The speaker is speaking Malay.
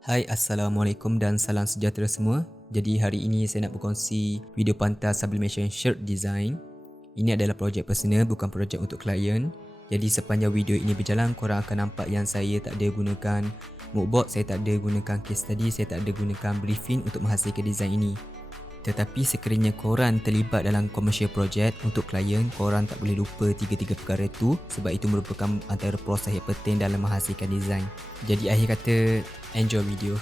Hai, Assalamualaikum dan salam sejahtera semua. Jadi hari ini saya nak berkongsi video pantas sublimation shirt design. Ini adalah projek personal, bukan projek untuk klien. Jadi sepanjang video ini berjalan, korang akan nampak yang saya tak ada gunakan moodboard, saya tak ada gunakan case study, saya tak ada gunakan briefing untuk menghasilkan design ini. Tetapi sekiranya korang terlibat dalam commercial project untuk klien, korang tak boleh lupa tiga-tiga perkara itu, sebab itu merupakan antara proses yang penting dalam menghasilkan design. Jadi akhir kata, enjoy video.